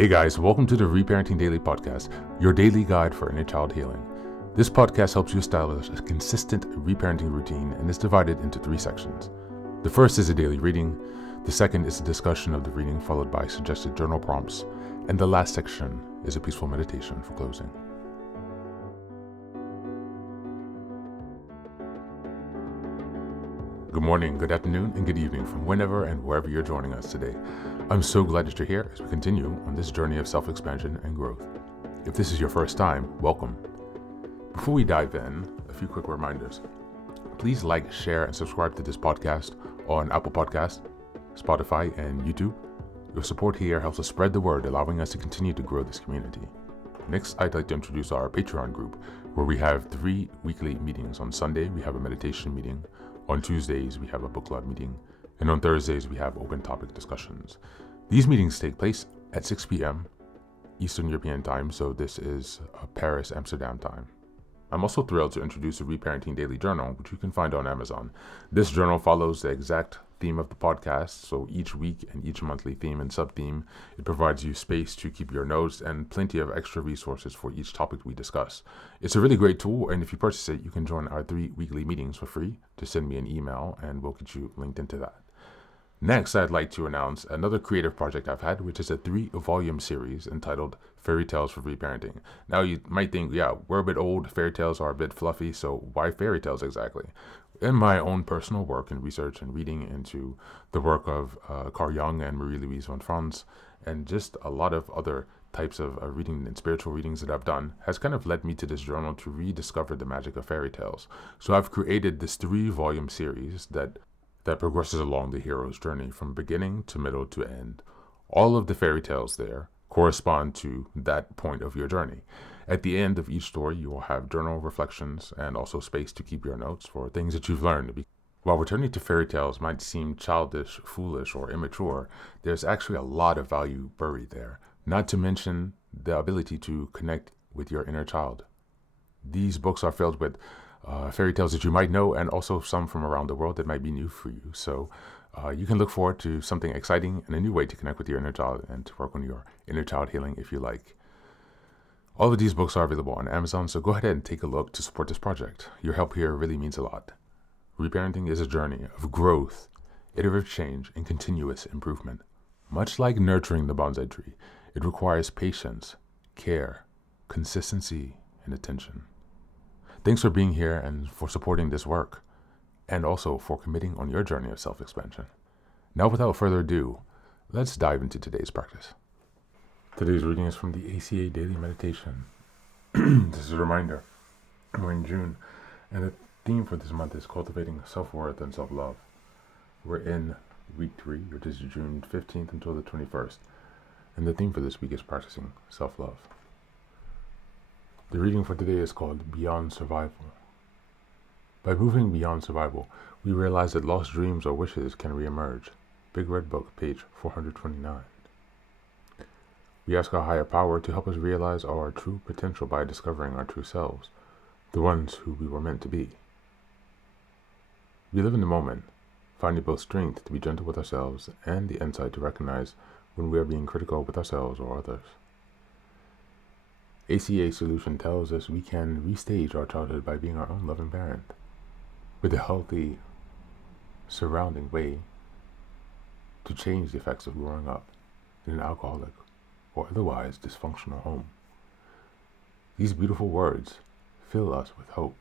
Hey guys, welcome to the Reparenting Daily podcast, your daily guide for inner child healing. This podcast helps you establish a consistent reparenting routine and is divided into 3 sections. The first is a daily reading, the second is a discussion of the reading followed by suggested journal prompts, and the last section is a peaceful meditation for closing. Good morning, good afternoon, and good evening from whenever and wherever you're joining us today. I'm so glad that you're here as we continue on this journey of self-expansion and growth. If this is your first time, welcome. Before we dive in, a few quick reminders. Please like, share, and subscribe to this podcast on Apple Podcasts, Spotify, and YouTube. Your support here helps us spread the word, allowing us to continue to grow this community. Next, I'd like to introduce our Patreon group, where we have 3 weekly meetings. On Sunday, we have a meditation meeting. On Tuesdays, we have a book club meeting. And on Thursdays, we have open topic discussions. These meetings take place at 6 p.m. Eastern European time, so this is Paris, Amsterdam time. I'm also thrilled to introduce the Reparenting Daily Journal, which you can find on Amazon. This journal follows the exact theme of the podcast, so each week and each monthly theme and sub-theme, it provides you space to keep your notes and plenty of extra resources for each topic we discuss. It's a really great tool, and if you purchase it, you can join our 3 weekly meetings for free. Just send me an email and we'll get you linked into that. Next, I'd like to announce another creative project I've had, which is a 3-volume series entitled Fairy Tales for Reparenting. Now, you might think, yeah, we're a bit old, fairy tales are a bit fluffy, so why fairy tales exactly? In my own personal work and research and reading into the work of Carl Jung and Marie-Louise von Franz, and just a lot of other types of reading and spiritual readings that I've done, has kind of led me to this journal to rediscover the magic of fairy tales. So I've created this 3-volume series that progresses along the hero's journey from beginning to middle to end. All of the fairy tales there correspond to that point of your journey. At the end of each story, you will have journal reflections and also space to keep your notes for things that you've learned. While returning to fairy tales might seem childish, foolish, or immature, there's actually a lot of value buried there, not to mention the ability to connect with your inner child. These books are filled with fairy tales that you might know, and also some from around the world that might be new for you. So you can look forward to something exciting and a new way to connect with your inner child and to work on your inner child healing if you like. All of these books are available on Amazon, so go ahead and take a look to support this project. Your help here really means a lot. Reparenting is a journey of growth, iterative change, and continuous improvement. Much like nurturing the bonsai tree, it requires patience, care, consistency, and attention. Thanks for being here and for supporting this work, and also for committing on your journey of self-expansion. Now, without further ado, let's dive into today's practice. Today's reading is from the ACA Daily Meditation. This is a reminder, we're in June, and the theme for this month is Cultivating Self-Worth and Self-Love. We're in week 3, which is June 15th until the 21st, and the theme for this week is practicing self-love. The reading for today is called Beyond Survival. By moving beyond survival, we realize that lost dreams or wishes can reemerge. Big Red Book, page 429. We ask our higher power to help us realize our true potential by discovering our true selves, the ones who we were meant to be. We live in the moment, finding both strength to be gentle with ourselves and the insight to recognize when we are being critical with ourselves or others. ACA Solution tells us we can restage our childhood by being our own loving parent, with a healthy surrounding way to change the effects of growing up in an alcoholic or otherwise dysfunctional home. These beautiful words fill us with hope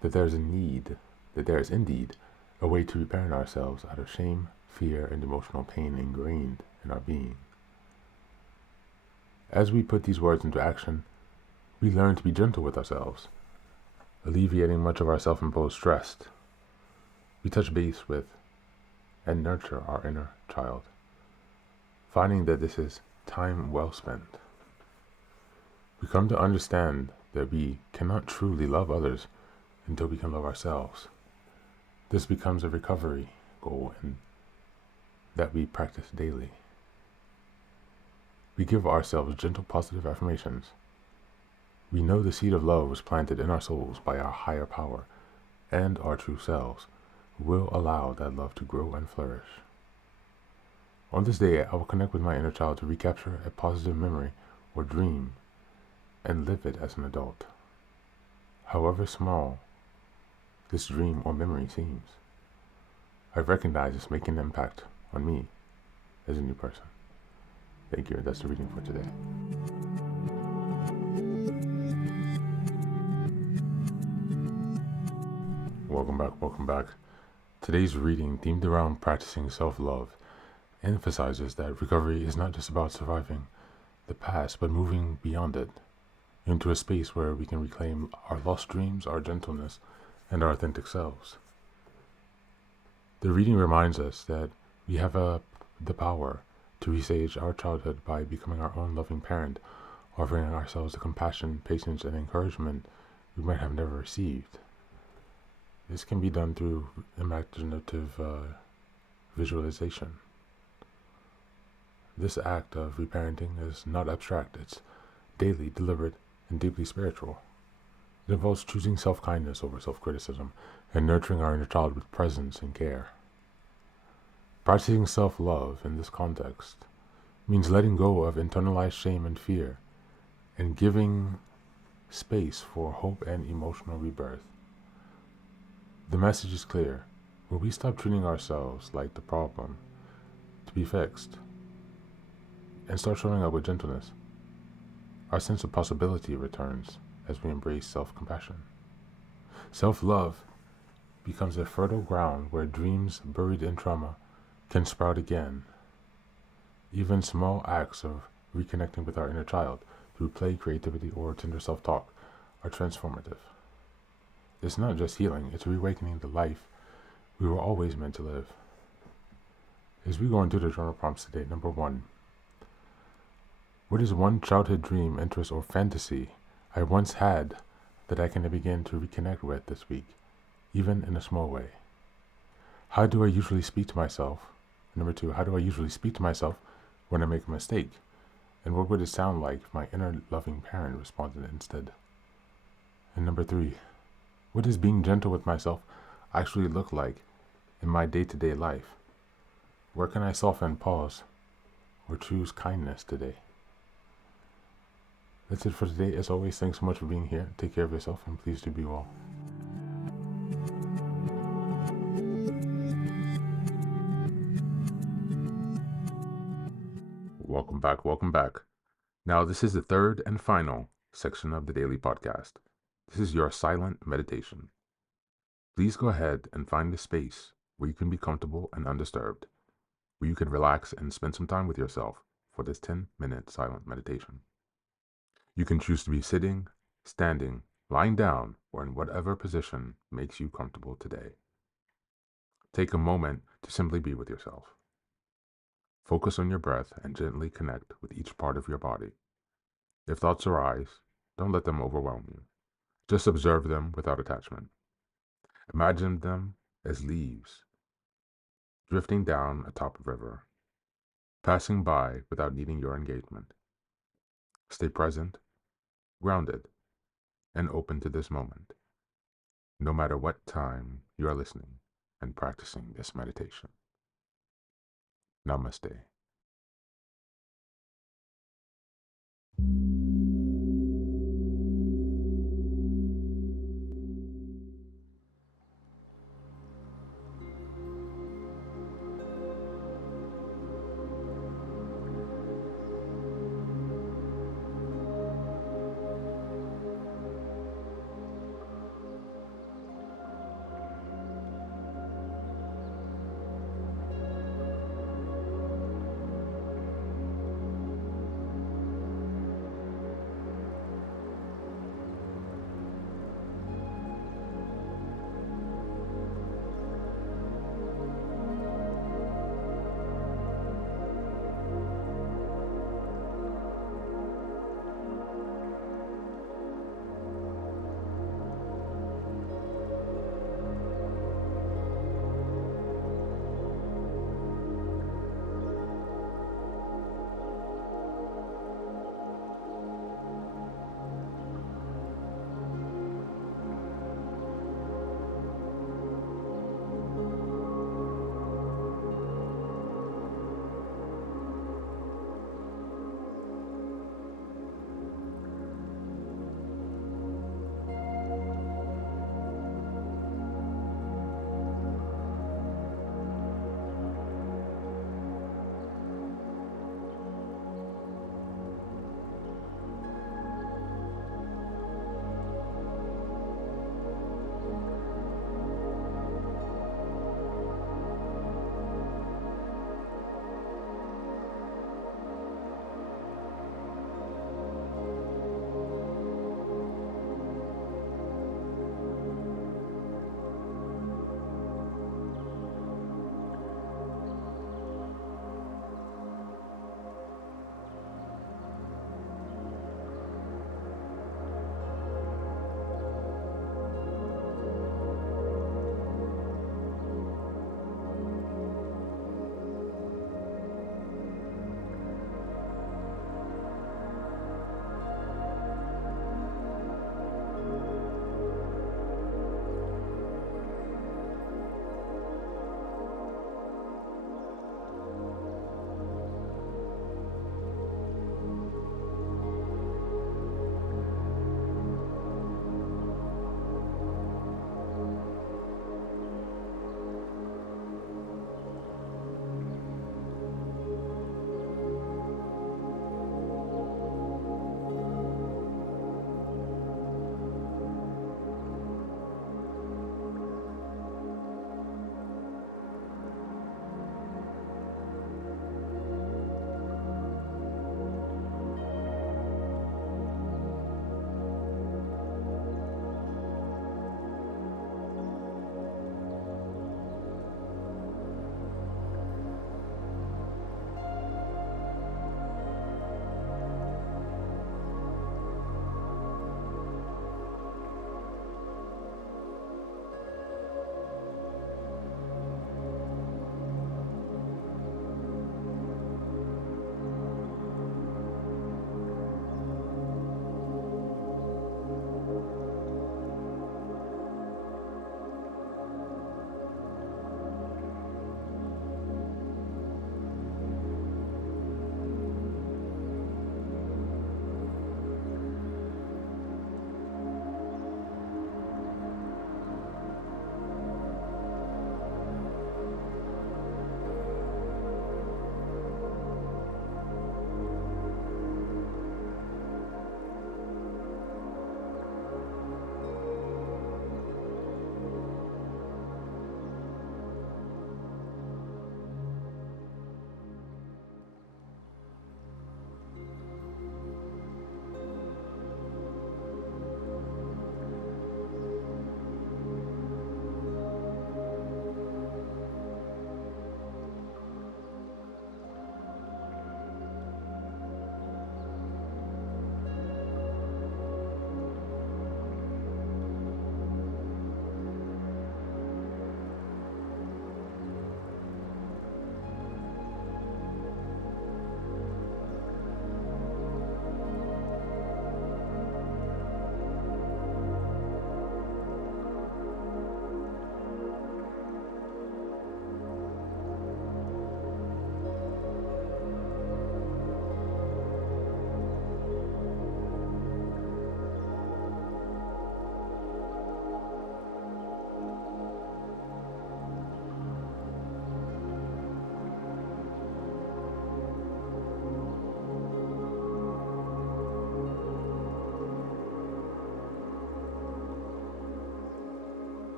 that there is indeed a way to reparent ourselves out of shame, fear, and emotional pain ingrained in our being. As we put these words into action, we learn to be gentle with ourselves, alleviating much of our self-imposed stress. We touch base with and nurture our inner child, finding that this is time well spent. We come to understand that we cannot truly love others until we can love ourselves. This becomes a recovery goal and that we practice daily. We give ourselves gentle positive affirmations. We know the seed of love was planted in our souls by our higher power, and our true selves will allow that love to grow and flourish. On this day, I will connect with my inner child to recapture a positive memory or dream and live it as an adult. However small this dream or memory seems, I recognize it's making an impact on me as a new person. Thank you. That's the reading for today. Welcome back. Welcome back. Today's reading, themed around practicing self-love, emphasizes that recovery is not just about surviving the past, but moving beyond it into a space where we can reclaim our lost dreams, our gentleness, and our authentic selves. The reading reminds us that we have the power to resage our childhood by becoming our own loving parent, offering ourselves the compassion, patience, and encouragement we might have never received. This can be done through imaginative visualization. This act of reparenting is not abstract, it's daily, deliberate, and deeply spiritual. It involves choosing self-kindness over self-criticism and nurturing our inner child with presence and care. Practicing self-love in this context means letting go of internalized shame and fear and giving space for hope and emotional rebirth. The message is clear. When we stop treating ourselves like the problem to be fixed and start showing up with gentleness, our sense of possibility returns as we embrace self-compassion. Self-love becomes a fertile ground where dreams buried in trauma can sprout again. Even small acts of reconnecting with our inner child through play, creativity, or tender self-talk are transformative. It's not just healing, it's reawakening the life we were always meant to live. As we go into the journal prompts today, number 1. What is one childhood dream, interest, or fantasy I once had that I can begin to reconnect with this week, even in a small way? How do I usually speak to myself? Number 2, how do I usually speak to myself when I make a mistake? And what would it sound like if my inner loving parent responded instead? And number 3, what does being gentle with myself actually look like in my day-to-day life? Where can I soften, pause, or choose kindness today? That's it for today. As always, thanks so much for being here. Take care of yourself, and please do be well. Welcome back. Welcome back. Now, this is the third and final section of the daily podcast. This is your silent meditation. Please go ahead and find a space where you can be comfortable and undisturbed, where you can relax and spend some time with yourself for this 10-minute silent meditation. You can choose to be sitting, standing, lying down, or in whatever position makes you comfortable today. Take a moment to simply be with yourself. Focus on your breath and gently connect with each part of your body. If thoughts arise, don't let them overwhelm you. Just observe them without attachment. Imagine them as leaves drifting down atop a river, passing by without needing your engagement. Stay present, grounded, and open to this moment, no matter what time you are listening and practicing this meditation. Namaste.